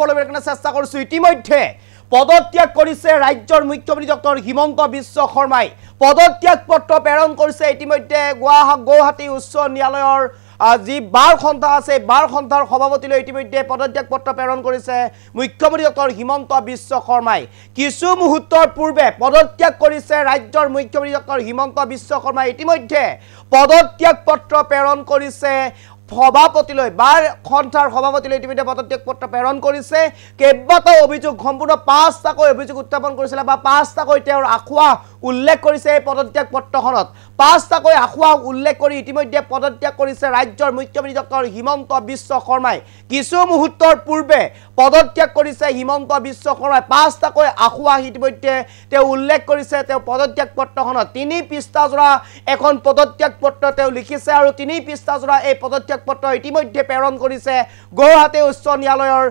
খবৰ ল'বলৈ কাৰণে চেষ্টা কৰিছোঁ ইতিমধ্যে পদত্যাগ কৰিছে ৰাজ্যৰ মুখ্যমন্ত্ৰী ডক্টৰ হিমন্ত বিশ্ব শৰ্মাই পদত্যাগ পত্ৰ প্ৰেৰণ কৰিছে ইতিমধ্যে গুৱাহাটী উচ্চ ন্যায়ালয়ৰ যি বাৰ খণ্ড আছে বাৰ খণ্ডৰ সভাপতিলৈ ইতিমধ্যে পদত্যাগ পত্ৰ প্ৰেৰণ কৰিছে মুখ্যমন্ত্ৰী ডক্টৰ হিমন্ত বিশ্ব শৰ্মাই কিছু মুহূৰ্তৰ পূৰ্বে পদত্যাগ কৰিছে ৰাজ্যৰ মুখ্যমন্ত্ৰী ডক্টৰ হিমন্ত বিশ্ব শৰ্মাই ইতিমধ্যে পদত্যাগ পত্ৰ প্ৰেৰণ কৰিছে সভাপতিলৈ বাৰ খণ্ডৰ সভাপতিলৈ ইতিমধ্যে পদত্যাগ পত্ৰ প্ৰেৰণ কৰিছে কেইবাটাও অভিযোগ সম্পূৰ্ণ 5টাকৈ অভিযোগ উত্থাপন কৰিছিল বা 5টাকৈ তেওঁৰ আখুৱা উল্লেখ কৰিছে এই পদত্যাগ পত্ৰখনত 5টাকৈ আখুৱা উল্লেখ কৰি ইতিমধ্যে পদত্যাগ কৰিছে ৰাজ্যৰ মুখ্যমন্ত্ৰী ডক্টৰ হিমন্ত বিশ্ব শৰ্মাই কিছু মুহূৰ্তৰ পূৰ্বে পদত্যাগ কৰিছে হিমন্ত বিশ্ব শৰ্মাই 5টাকৈ আখুৱা ইতিমধ্যে তেওঁ উল্লেখ কৰিছে তেওঁ পদত্যাগ পত্ৰখনত 3 পৃষ্ঠাজোৰা এখন পদত্যাগ পত্ৰ তেওঁ লিখিছে আৰু 3 পৃষ্ঠাজোৰা এই পদত্যাগ পত্ৰ ইতিমধ্যে প্ৰেৰণ কৰিছে গুৱাহাটী উচ্চ ন্যায়ালয়ৰ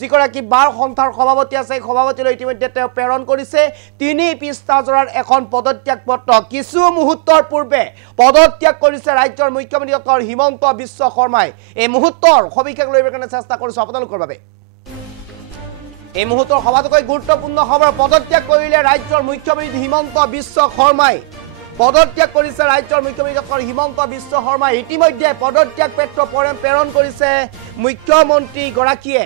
যিগৰাকী বাৰ খণ্ডৰ সভাপতি আছে সভাপতিলৈ ইতিমধ্যে তেওঁ প্ৰেৰণ কৰিছে 3 পৃষ্ঠাজোৰাৰ এখন পদত্যাগ পত্ৰ কিছু মুহূৰ্তৰ পূৰ্বে পদত্যাগ কৰিছে ৰাজ্যৰ মুখ্যমন্ত্ৰী ডক্টৰ হিমন্ত বিশ্ব শৰ্মাই এই মুহূৰ্তৰ সবিশেষ লবৰ কাৰণে চেষ্টা কৰিছো আপোনালোকৰ বাবে এই মুহূৰ্তৰ সবাতোকৈ গুৰুত্বপূৰ্ণ খবৰ পদত্যাগ কৰিলে ৰাজ্যৰ মুখ্যমন্ত্ৰী হিমন্ত বিশ্ব শৰ্মাই পদত্যাগ কৰিছে ৰাজ্যৰ মুখ্যমন্ত্ৰী ডক্টৰ হিমন্ত বিশ্ব শৰ্মাই ইতিমধ্যে পদত্যাগ পত্ৰ প্ৰেৰণ কৰিছে মুখ্যমন্ত্ৰী গৰাকীয়ে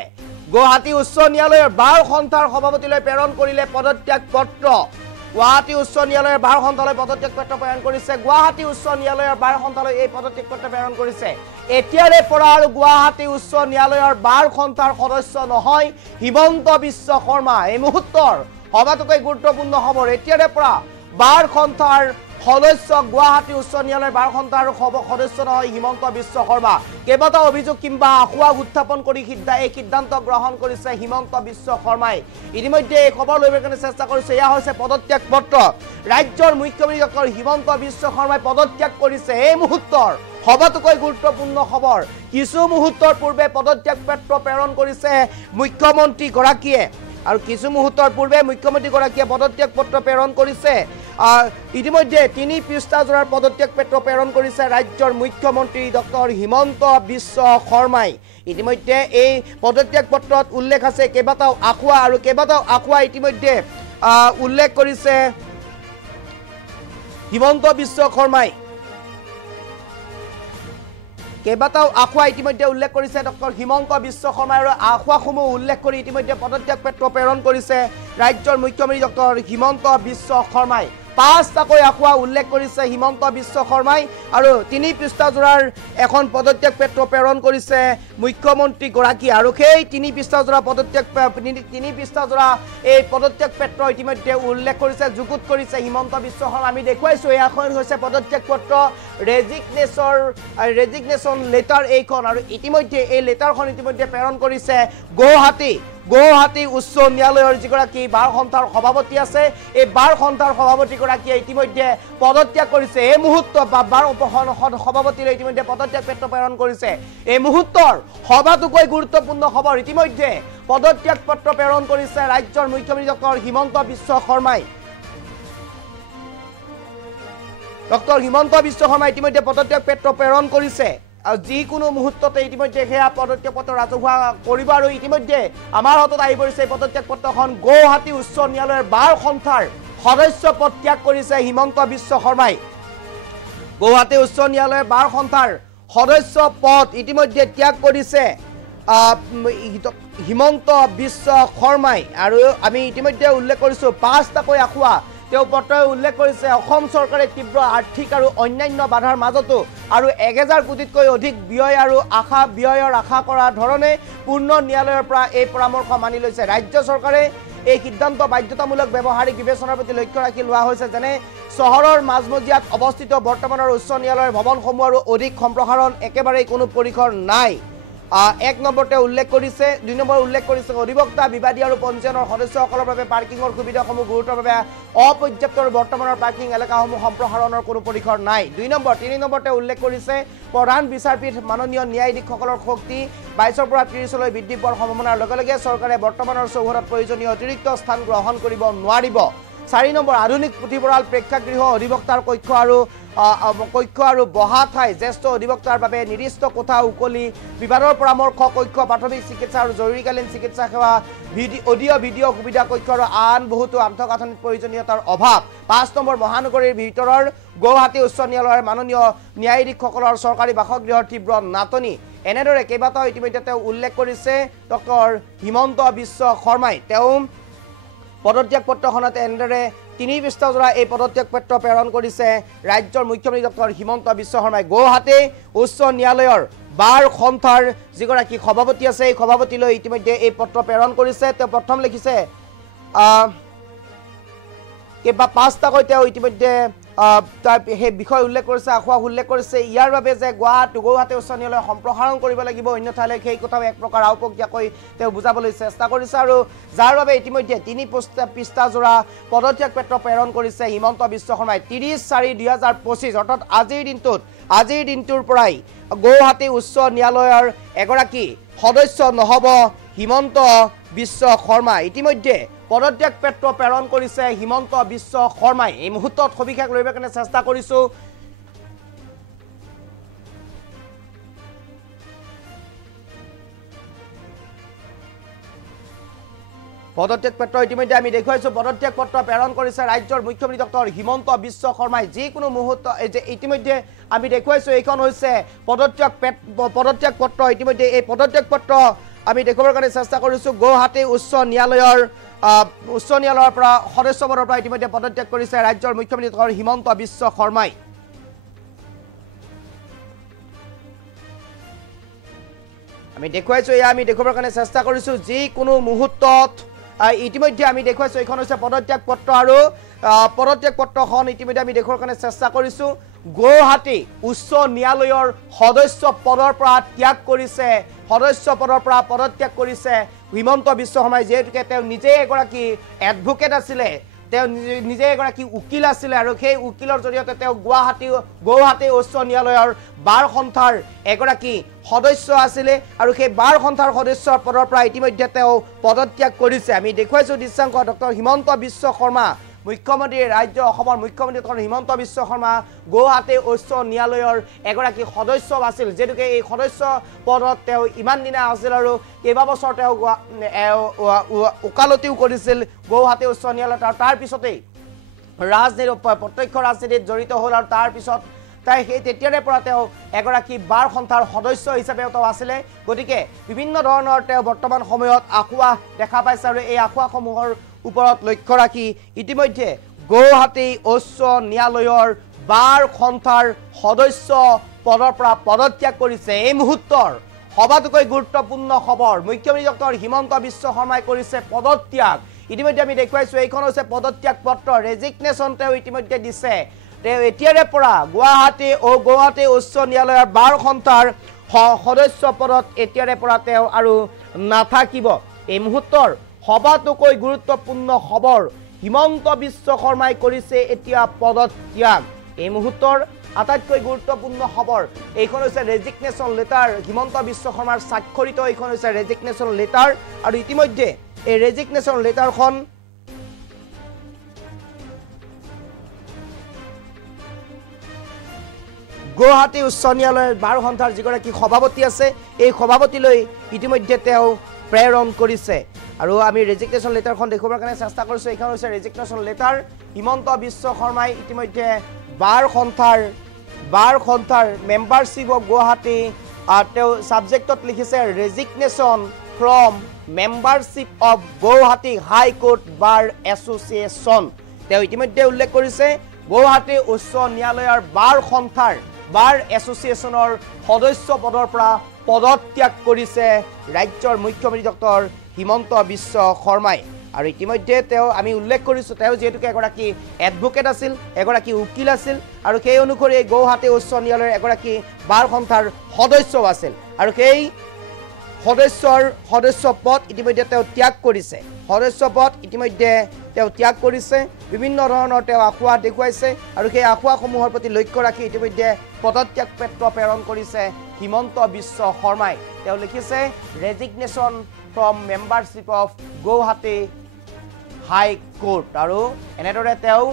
গুৱাহাটী উচ্চ ন্যায়ালয়ৰ বাৰ খণ্ডৰ সভাপতিলৈ প্ৰেৰণ কৰিলে পদত্যাগ পত্ৰ গুৱাহাটী উচ্চ ন্যায়ালয়ৰ বাৰ খণ্ডলৈ পদত্যাগ পত্ৰ প্ৰেৰণ কৰিছে গুৱাহাটী উচ্চ ন্যায়ালয়ৰ বাৰ খণ্ডলৈ এই পদত্যাগ পত্ৰ প্ৰেৰণ কৰিছে এতিয়াৰে পৰা আৰু গুৱাহাটী উচ্চ ন্যায়ালয়ৰ বাৰ খণ্ডৰ সদস্য নহয় হিমন্ত বিশ্ব শৰ্মা এই মুহূৰ্তৰ সবাতোকৈ গুৰুত্বপূৰ্ণ খবৰ এতিয়াৰে পৰা বাৰ খণ্ডৰ সদস্য গুৱাহাটী উচ্চ ন্যায়ালয়ৰ বাৰ খণ্ডৰ সদস্য নহয় হিমন্ত বিশ্ব শৰ্মা কেইবাটাও অভিযোগ কিংবা আখুৱা উত্থাপন কৰি এই সিদ্ধান্ত গ্ৰহণ কৰিছে হিমন্ত বিশ্ব শৰ্মাই ইতিমধ্যে এই খবৰ ল'বৰ কাৰণে চেষ্টা কৰিছে এয়া হৈছে পদত্যাগ পত্ৰ ৰাজ্যৰ মুখ্যমন্ত্ৰী ডক্টৰ হিমন্ত বিশ্ব শৰ্মাই পদত্যাগ কৰিছে এই মুহূৰ্তৰ সবাতোকৈ গুৰুত্বপূৰ্ণ খবৰ কিছু মুহূৰ্তৰ পূৰ্বে পদত্যাগ পত্ৰ প্ৰেৰণ কৰিছে মুখ্যমন্ত্ৰী গৰাকীয়ে আৰু কিছু মুহূৰ্তৰ পূৰ্বে মুখ্যমন্ত্ৰী গৰাকীয়ে পদত্যাগ পত্ৰ প্ৰেৰণ কৰিছে ইতিমধ্যে 3 পৃষ্ঠাজোৰাৰ পদত্যাগ পত্ৰ প্ৰেৰণ কৰিছে ৰাজ্যৰ মুখ্যমন্ত্ৰী ডক্টৰ হিমন্ত বিশ্ব শৰ্মাই ইতিমধ্যে এই পদত্যাগ পত্ৰত উল্লেখ আছে কেইবাটাও আখুৱা আৰু কেইবাটাও আখুৱা ইতিমধ্যে উল্লেখ কৰিছে হিমন্ত বিশ্ব শৰ্মাই কেইবাটাও আখুৱা ইতিমধ্যে উল্লেখ কৰিছে ডক্টৰ হিমন্ত বিশ্ব শৰ্মাই আৰু আখুৱাসমূহ উল্লেখ কৰি ইতিমধ্যে পদত্যাগ পত্ৰ প্ৰেৰণ কৰিছে ৰাজ্যৰ মুখ্যমন্ত্ৰী ডক্টৰ হিমন্ত বিশ্ব শৰ্মাই 5টাকৈ আখুৱা উল্লেখ কৰিছে হিমন্ত বিশ্ব শৰ্মাই আৰু 3 পৃষ্ঠাজোৰাৰ এখন পদত্যাগ পত্ৰ প্ৰেৰণ কৰিছে মুখ্যমন্ত্ৰী গৰাকী আৰু সেই 3 পৃষ্ঠাজোৰা পদত্যাগ 3 পৃষ্ঠাজোৰা এই পদত্যাগ পত্ৰ ইতিমধ্যে উল্লেখ কৰিছে যুগুত কৰিছে হিমন্ত বিশ্ব শৰ্মা আমি দেখুৱাইছো এখন হৈছে পদত্যাগ পত্ৰ ৰেজিগনেশ্যন লেটাৰ এইখন আৰু ইতিমধ্যে এই লেটাৰখন ইতিমধ্যে প্ৰেৰণ কৰিছে গুৱাহাটী উচ্চ ন্যায়ালয়ৰ যিগৰাকী বাৰ খণ্ডৰ সভাপতি আছে এই বাৰ খণ্ডৰ সভাপতি গৰাকীয়ে ইতিমধ্যে পদত্যাগ কৰিছে এই মুহূৰ্ত বাৰ সভাপতিলৈ ইতিমধ্যে পদত্যাগ পত্ৰ প্ৰেৰণ কৰিছে এই মুহূৰ্তৰ সবাতোকৈ গুৰুত্বপূৰ্ণ খবৰ ইতিমধ্যে পদত্যাগ পত্ৰ প্ৰেৰণ কৰিছে ৰাজ্যৰ মুখ্যমন্ত্ৰী ডক্টৰ হিমন্ত বিশ্ব শৰ্মাই ডক্টৰ হিমন্ত বিশ্ব শৰ্মাই ইতিমধ্যে পদত্যাগ পত্ৰ প্ৰেৰণ কৰিছে আৰু যিকোনো মুহূৰ্ততে ইতিমধ্যে সেয়া পদত্যাগ পত্ৰ ৰাজহুৱা কৰিব আৰু ইতিমধ্যে আমাৰ হাতত আহি পৰিছে পদত্যাগ পত্ৰখন গুৱাহাটী উচ্চ ন্যায়ালয়ৰ বাৰ খণ্ডৰ সদস্য পদ ত্যাগ কৰিছে হিমন্ত বিশ্ব শৰ্মাই গুৱাহাটী উচ্চ ন্যায়ালয়ৰ বাৰ খণ্ডৰ সদস্য পদ ইতিমধ্যে ত্যাগ কৰিছে হিমন্ত বিশ্ব শৰ্মাই আৰু আমি ইতিমধ্যে উল্লেখ কৰিছো 5টাকৈ আখুৱা তেওঁ পত্ৰই উল্লেখ কৰিছে অসম চৰকাৰে তীব্ৰ আৰ্থিক আৰু অন্যান্য বাধাৰ মাজতো আৰু 1000 কোটিতকৈ অধিক ব্যয়ৰ আশা কৰা ধৰণে পূৰ্ণ ন্যায়ালয়ৰ পৰা এই পৰামৰ্শ মানি লৈছে ৰাজ্য চৰকাৰে এই সিদ্ধান্ত বাধ্যতামূলক ব্যৱহাৰিক বিবেচনাৰ প্ৰতি লক্ষ্য ৰাখি লোৱা হৈছে যেনে চহৰৰ মাজমজিয়াত অৱস্থিত বৰ্তমানৰ উচ্চ ন্যায়ালয়ৰ ভৱনসমূহ আৰু অধিক সম্প্ৰসাৰণ একেবাৰে কোনো পৰিসৰ নাই 1 নম্বৰতে উল্লেখ কৰিছে 2 নম্বৰ উল্লেখ কৰিছে অধিবক্তা বিবাদী আৰু পঞ্জীয়নৰ সদস্যসকলৰ বাবে পাৰ্কিংৰ সুবিধাসমূহ গুৰুতৰভাৱে অপৰ্যাপ্ত আৰু বৰ্তমানৰ পাৰ্কিং এলেকাসমূহ সম্প্ৰসাৰণৰ কোনো পৰিসৰ নাই 2 নম্বৰ 3 নম্বৰতে উল্লেখ কৰিছে প্ৰধান বিচাৰপীঠ মাননীয় ন্যায়াধীশসকলৰ শক্তি 22ৰ পৰা 30লৈ বৃদ্ধি পোৱাৰ সম্ভাৱনাৰ লগে লগে চৰকাৰে বৰ্তমানৰ চৌহদত প্ৰয়োজনীয় অতিৰিক্ত স্থান গ্ৰহণ কৰিব নোৱাৰিব 4 নম্বৰ আধুনিক পুথিভঁৰাল প্ৰেক্ষাগৃহ অধিবক্তাৰ কক্ষ আৰু বহা ঠাই জ্যেষ্ঠ অধিবক্তাৰ বাবে নিৰ্দিষ্ট কোঠা উকলি বিবাদৰ পৰামৰ্শ কক্ষ প্ৰাথমিক চিকিৎসা আৰু জৰুৰীকালীন চিকিৎসা সেৱা ভিডিঅ' সুবিধা কক্ষ আৰু আন বহুতো আন্তঃগাঁথনিৰ প্ৰয়োজনীয়তাৰ অভাৱ 5 নম্বৰ মহানগৰীৰ ভিতৰৰ গুৱাহাটী উচ্চ ন্যায়ালয়ৰ মাননীয় ন্যায়াধীশসকলৰ চৰকাৰী বাসগৃহৰ তীব্ৰ নাটনি এনেদৰে কেইবাটাও ইতিমধ্যে তেওঁ উল্লেখ কৰিছে ডক্টৰ হিমন্ত বিশ্ব শৰ্মাই তেওঁ পদত্যাগ পত্ৰখনত এনেদৰে 3 পৃষ্ঠাজোৰা এই পদত্যাগ পত্ৰ প্ৰেৰণ কৰিছে ৰাজ্যৰ মুখ্যমন্ত্ৰী ডক্টৰ হিমন্ত বিশ্ব শৰ্মাই গুৱাহাটী উচ্চ ন্যায়ালয়ৰ বাৰ সন্থাৰ যিগৰাকী সভাপতি আছে এই সভাপতিলৈ ইতিমধ্যে এই পত্ৰ প্ৰেৰণ কৰিছে তেওঁ প্ৰথম লিখিছে কেবা 5টাকৈ তেওঁ ইতিমধ্যে সেই বিষয় উল্লেখ কৰিছে আখোৱা উল্লেখ কৰিছে ইয়াৰ বাবে যে গুৱাহাটী উচ্চ ন্যায়ালয় সম্প্ৰসাৰণ কৰিব লাগিব অন্যথালে সেই কথাও এক প্ৰকাৰ আউপকীয়াকৈ তেওঁ বুজাবলৈ চেষ্টা কৰিছে আৰু যাৰ বাবে ইতিমধ্যে 3 পৃষ্ঠাজোৰা পদত্যাগ পত্ৰ প্ৰেৰণ কৰিছে হিমন্ত বিশ্ব শৰ্মাই 30/4/2025 অৰ্থাৎ আজিৰ দিনটোৰ পৰাই গুৱাহাটী উচ্চ ন্যায়ালয়ৰ এগৰাকী সদস্য নহব হিমন্ত বিশ্ব শৰ্মা ইতিমধ্যে পদত্যাগ পত্ৰ প্ৰেৰণ কৰিছে হিমন্ত বিশ্ব শৰ্মাই এই মুহূৰ্তত সবিশেষ লইবৰ কাৰণে চেষ্টা কৰিছো পদত্যাগ পত্ৰ ইতিমধ্যে আমি দেখুৱাইছো পদত্যাগ পত্ৰ প্ৰেৰণ কৰিছে ৰাজ্যৰ মুখ্যমন্ত্ৰী ডক্টৰ হিমন্ত বিশ্ব শৰ্মাই যিকোনো মুহূৰ্ত ইতিমধ্যে আমি দেখুৱাইছো এইখন হৈছে পদত্যাগ পত্ৰ ইতিমধ্যে এই পদত্যাগ পত্ৰ আমি দেখুৱাৰ কাৰণে চেষ্টা কৰিছো গুৱাহাটী উচ্চ ন্যায়ালয়ৰ পৰা সদস্য পদৰ পৰা ইতিমধ্যে পদত্যাগ কৰিছে ৰাজ্যৰ মুখ্যমন্ত্ৰী ডক্টৰ হিমন্ত বিশ্ব শৰ্মাই আমি দেখুৱাইছো আমি দেখুৱাৰ কাৰণে চেষ্টা কৰিছো যিকোনো মুহূৰ্তত ইতিমধ্যে আমি দেখুৱাইছো এইখন হৈছে পদত্যাগ পত্ৰ আৰু পদত্যাগ পত্ৰখন ইতিমধ্যে আমি দেখুৱাৰ কাৰণে চেষ্টা কৰিছো গুৱাহাটী উচ্চ ন্যায়ালয়ৰ সদস্য পদৰ পৰা ত্যাগ কৰিছে পদত্যাগ কৰিছে হিমন্ত বিশ্ব শৰ্মাই যেহেতুকে তেওঁ নিজে এগৰাকী এডভোকেট আছিলে তেওঁ নিজে এগৰাকী উকিল আছিলে আৰু সেই উকিলৰ জৰিয়তে তেওঁ গুৱাহাটী উচ্চ ন্যায়ালয়ৰ বাৰ সন্থাৰ এগৰাকী সদস্য আছিলে আৰু সেই বাৰ সন্থাৰ সদস্যৰ পদৰ পৰা ইতিমধ্যে তেওঁ পদত্যাগ কৰিছে আমি দেখুৱাইছো দৃশ্যাংক ডক্টৰ হিমন্ত বিশ্ব শৰ্মা মুখ্যমন্ত্ৰী ৰাজ্য অসমৰ মুখ্যমন্ত্ৰী ডক্টৰ হিমন্ত বিশ্ব শৰ্মা গুৱাহাটী উচ্চ ন্যায়ালয়ৰ এগৰাকী সদস্য আছিল যেতুকে এই সদস্য পদত তেওঁ ইমান দিনা আছিল আৰু কেইবা বছৰ তেওঁ উকালতিও কৰিছিল গুৱাহাটী উচ্চ ন্যায়ালয়ত তাৰ পিছতেই প্ৰত্যক্ষ ৰাজনীতিত জড়িত হ'ল আৰু তাৰ পিছত সেই তেতিয়াৰে পৰা তেওঁ এগৰাকী বাৰ সন্থাৰ সদস্য হিচাপে তেওঁ আছিলে গতিকে বিভিন্ন ধৰণৰ তেওঁ বৰ্তমান সময়ত আখোৱা দেখা পাইছে আৰু এই আখোৱাসমূহৰ ওপৰত লক্ষ্য ৰাখি ইতিমধ্যে গুৱাহাটী উচ্চ ন্যায়ালয়ৰ বাৰ সন্থাৰ সদস্য পদৰ পৰা পদত্যাগ কৰিছে এই মুহূৰ্তৰ সবাতোকৈ গুৰুত্বপূৰ্ণ খবৰ মুখ্যমন্ত্ৰী ডক্টৰ হিমন্ত বিশ্ব শৰ্মাই কৰিছে পদত্যাগ ইতিমধ্যে আমি দেখুৱাইছো এইখন হৈছে পদত্যাগ পত্ৰ ৰেজিগনেশ্যন তেওঁ ইতিমধ্যে দিছে তেওঁ এতিয়াৰে পৰা গুৱাহাটী উচ্চ ন্যায়ালয়ৰ বাৰ সন্থাৰ সদস্য পদত এতিয়াৰে পৰা তেওঁ আৰু নাথাকিব এই মুহূৰ্তৰ সবাতোকৈ গুৰুত্বপূৰ্ণ খবৰ হিমন্ত বিশ্ব শৰ্মাই কৰিছে এতিয়া পদত্যাগ এই মুহূৰ্তৰ আটাইতকৈ গুৰুত্বপূৰ্ণ খবৰ এইখন হৈছে ৰেজিগনেশ্যন লেটাৰ হিমন্ত বিশ্ব শৰ্মাৰ স্বাক্ষৰিত এইখন হৈছে ৰেজিগনেশ্যন লেটাৰ আৰু ইতিমধ্যে এই ৰেজিগনেশ্যন লেটাৰখন গুৱাহাটী উচ্চ ন্যায়ালয়ৰ বাৰ সন্থাৰ যিগৰাকী সভাপতি আছে এই সভাপতিলৈ ইতিমধ্যে তেওঁ প্ৰেৰণ কৰিছে আৰু আমি ৰেজিগনেশ্যন লেটাৰখন দেখুৱাৰ কাৰণে চেষ্টা কৰিছো এইখন হৈছে ৰেজিগনেশ্যন লেটাৰ হিমন্ত বিশ্ব শৰ্মাই ইতিমধ্যে বাৰ সন্থাৰ মেম্বাৰশ্বিপ অফ গুৱাহাটী তেওঁ ছাবজেক্টত লিখিছে resignation from membership of Guwahati high court bar association তেওঁ ইতিমধ্যে উল্লেখ কৰিছে গুৱাহাটী উচ্চ ন্যায়ালয়ৰ বাৰ এছ'চিয়েশ্যনৰ সদস্য পদৰ পৰা পদত্যাগ কৰিছে ৰাজ্যৰ মুখ্যমন্ত্ৰী ডক্টৰ হিমন্ত বিশ্ব শৰ্মাই আৰু ইতিমধ্যে তেওঁ আমি উল্লেখ কৰিছো তেওঁ যেহেতুকে এগৰাকী এডভোকেট আছিল এগৰাকী উকিল আছিল আৰু সেই অনুসৰি গুৱাহাটী উচ্চ ন্যায়ালয়ৰ এগৰাকী বাৰ সন্থাৰ সদস্য আছিল আৰু সেই সদস্য পদ ইতিমধ্যে তেওঁ ত্যাগ কৰিছে বিভিন্ন ধৰণৰ তেওঁ আখোৱা দেখুৱাইছে আৰু সেই আখোৱাসমূহৰ প্ৰতি লক্ষ্য ৰাখি ইতিমধ্যে পদত্যাগ পত্ৰ প্ৰেৰণ কৰিছে হিমন্ত বিশ্ব শৰ্মাই তেওঁ লিখিছে resignation from membership of Guwahati high court আৰু এনেদৰে তেওঁ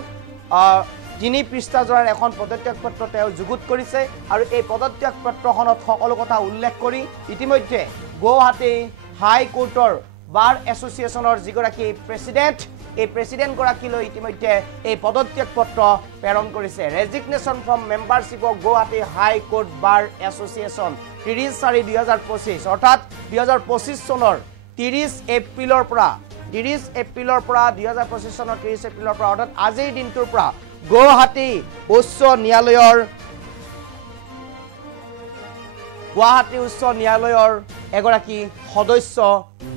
3 পৃষ্ঠাজোৰাৰ এখন পদত্যাগ পত্ৰ তেওঁ যুগুত কৰিছে আৰু এই পদত্যাগ পত্ৰখনত সকলো কথা উল্লেখ কৰি ইতিমধ্যে গুৱাহাটী হাই কোৰ্টৰ বাৰ এছ'চিয়েশ্যনৰ যিগৰাকী প্ৰেছিডেণ্ট এই প্ৰেছিডেণ্ট গৰাকীলৈ ইতিমধ্যে এই পদত্যাগ পত্ৰ প্ৰেৰণ কৰিছে resignation from membership of Guwahati high court bar association 30/4/2025 অৰ্থাৎ 2025 চনৰ 30 এপ্ৰিলৰ পৰা 2025 চনৰ 30 এপ্ৰিলৰ পৰা অৰ্থাৎ আজিৰ দিনটোৰ পৰা গুৱাহাটী উচ্চ ন্যায়ালয়ৰ এগৰাকী সদস্য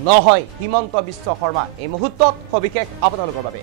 নহয় হিমন্ত বিশ্ব শৰ্মা এই মুহূৰ্তত সবিশেষ আপোনালোকৰ বাবে